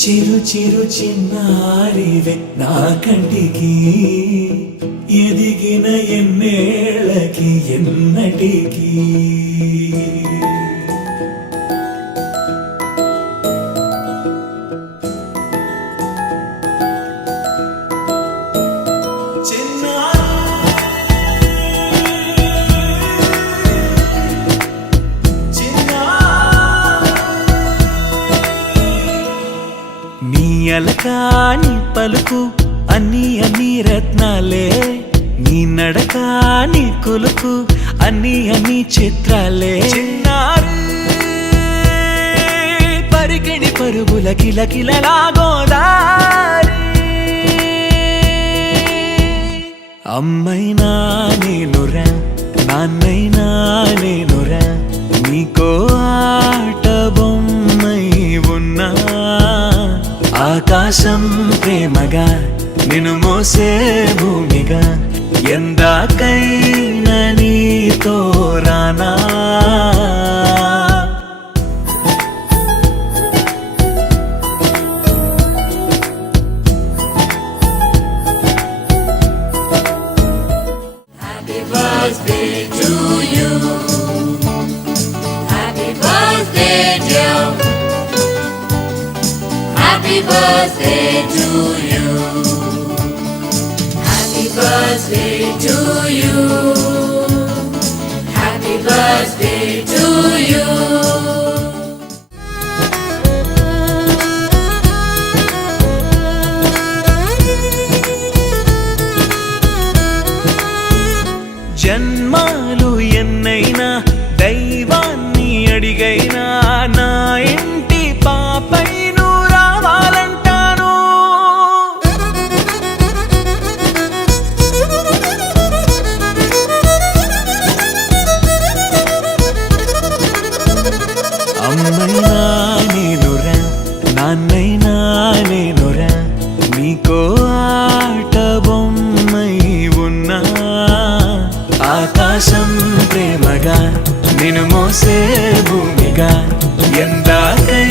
చిరు చిరు చిన్నారివే నా కంటికి ఎదిగిన ఎన్నేళ్ళకి ఎన్నటికి అలకాని పలుకు అన్ని అన్ని రత్నాలే నీ నడకాని కొలుకు అన్ని అన్ని చిత్రాలే పరికిణి పరుగుల కిలకిలలాగోదారి అమ్మైనా నేనురా నాన్నైనా నేనురా నీకో ఆట బొమ్మై ఉన్నా ఆకాశం ప్రేమగా నిన్ను మోసే భూమిగా ఎందాకైనా నీతో రానా Happy birthday to you. Happy birthday dear. Happy birthday to you. Happy birthday to you. Happy birthday to you. జన్మాలు ఎన్నైనా దైవాన్ని అడిగైనా నా ఇంటి పాపై అమ్మైనా నేనురా నాన్నైనా నేనురా నీకో ఆట బొమ్మై ఉన్నా ఆకాశం ప్రేమగా నిన్ను మోసే భూమిగా ఎందాకై